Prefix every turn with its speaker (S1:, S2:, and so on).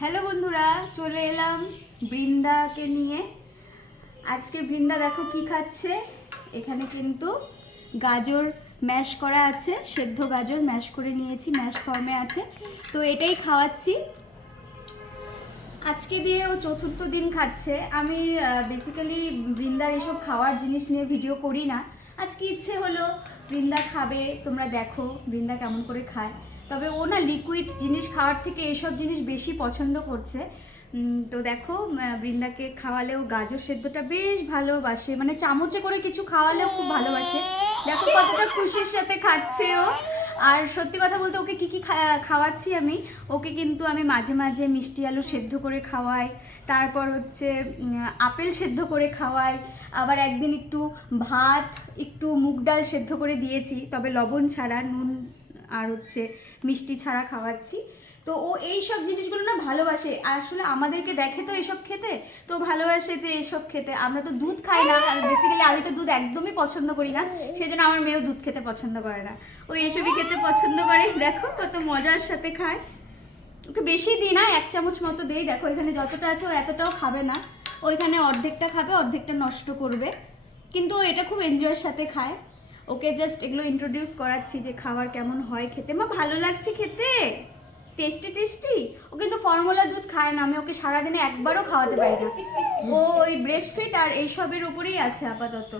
S1: Hello বন্ধুরা, চলে এলাম বৃন্দাকে নিয়ে। আজকে বৃন্দা দেখো কি খাচ্ছে। এখানে কিন্তু গাজর ম্যাশ করা আছে, সেদ্ধ গাজর ম্যাশ করে নিয়েছি ম্যাশ ফর্মে আছে। তো এটাই খাওয়াচ্ছি। আজকে দিয়ে ও চতুর্থ দিন খাচ্ছে। আমি বেসিক্যালি বৃন্দার এসব খাওয়ার জিনিস নিয়ে ভিডিও করি না। আজকে ইচ্ছে হলো বৃন্দা খাবে, তোমরা দেখো বৃন্দা কেমন করে খায়। তবে ও না লিকুইড জিনিস খাওয়ার থেকে এসব জিনিস বেশি পছন্দ করছে। তো দেখো বৃন্দাকে খাওয়ালেও গাজর সেদ্ধটা বেশ ভালোবাসে। মানে চামচে করে কিছু খাওয়ালেও খুব ভালোবাসে। দেখো কতটা খুশির সাথে খাচ্ছে ও। আর সত্যি কথা বলতে ওকে কি কি খাওয়াচ্ছি আমি? ওকে কিন্তু আমি মাঝে মাঝে মিষ্টি আলু সেদ্ধ করে খাওয়াই, তারপর হচ্ছে আপেল সেদ্ধ করে খাওয়াই, আবার একদিন একটু ভাত, একটু মুগ ডাল সেদ্ধ করে দিয়েছি, তবে লবণ ছাড়া নুন আর হচ্ছে মিষ্টি ছাড়া খাওয়াচ্ছি। তো ও এই সব জিনিসগুলো না ভালোবাসে। আসলে আমাদেরকে দেখে তো এইসব খেতে, তো ভালোবাসে যে এইসব খেতে। আমরা তো দুধ খাই না বেসিক্যালি আমি তো দুধ একদমই পছন্দ করি না সেই জন্য আমার মেয়েও দুধ খেতে পছন্দ করে না। ও এসবই খেতে পছন্দ করে, দেখো কত মজার সাথে খায়। ওকে বেশি দিই না, এক চামচ মতো দেই। দেখো এখানে যতটা আছে ও এতটাও খাবে না। ওইখানে অর্ধেকটা খাবে, অর্ধেকটা নষ্ট করবে। কিন্তু এটা খুব এনজয়ের সাথে খায়। ওকে জাস্ট এগুলো ইন্ট্রোডিউস করাচ্ছি যে খাবার কেমন হয় খেতে। মা, ভালো লাগছে খেতে? টেস্টি টেস্টি ও কিন্তু ফর্মুলা দুধ খায় না, আমি ওকে সারাদিনে একবারও খাওয়াতে পারি না। ও ওই ব্রেস্ট ফিট আর এইসবের উপরেই আছে আপাতত।